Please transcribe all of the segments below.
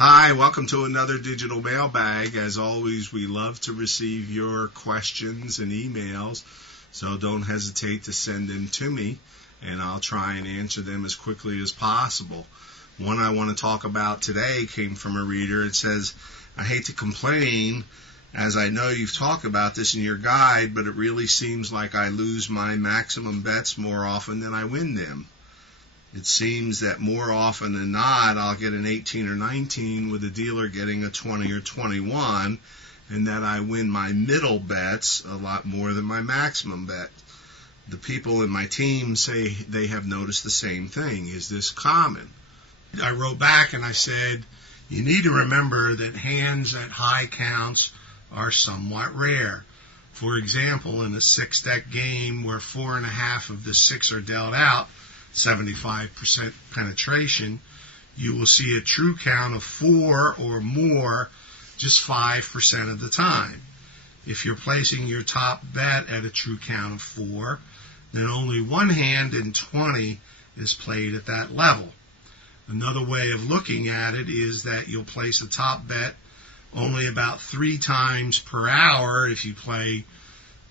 Hi, welcome to another digital mailbag. As always, we love to receive your questions and emails, so don't hesitate to send them to me, and I'll try and answer them as quickly as possible. One I want to talk about today came from a reader. It says, I hate to complain, as I know you've talked about this in your guide, but it really seems like I lose my maximum bets more often than I win them. It seems that more often than not, I'll get an 18 or 19 with a dealer getting a 20 or 21, and that I win my middle bets a lot more than my maximum bet. The people in my team say they have noticed the same thing. Is this common? I wrote back and I said, you need to remember that hands at high counts are somewhat rare. For example, in a 6-deck game where 4.5 of the 6 are dealt out, 75% penetration, you will see a true count of 4 or more just 5% of the time. If you're placing your top bet at a true count of 4, then only one hand in 20 is played at that level. Another way of looking at it is that you'll place a top bet only about 3 times per hour if you play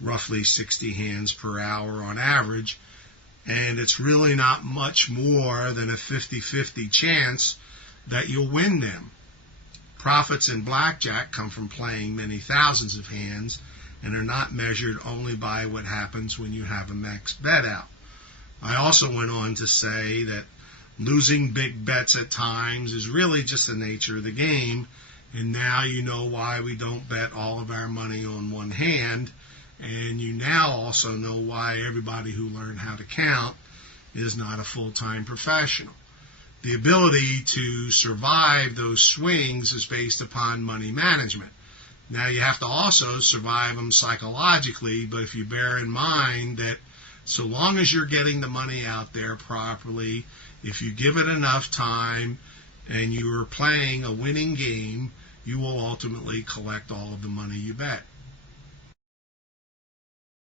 roughly 60 hands per hour on average, and it's really not much more than a 50-50 chance that you'll win them. Profits in blackjack come from playing many thousands of hands and are not measured only by what happens when you have a max bet out. I also went on to say that losing big bets at times is really just the nature of the game, and now you know why we don't bet all of our money on one hand. And you now also know why everybody who learned how to count is not a full-time professional. The ability to survive those swings is based upon money management. Now, you have to also survive them psychologically, but if you bear in mind that so long as you're getting the money out there properly, if you give it enough time and you are playing a winning game, you will ultimately collect all of the money you bet.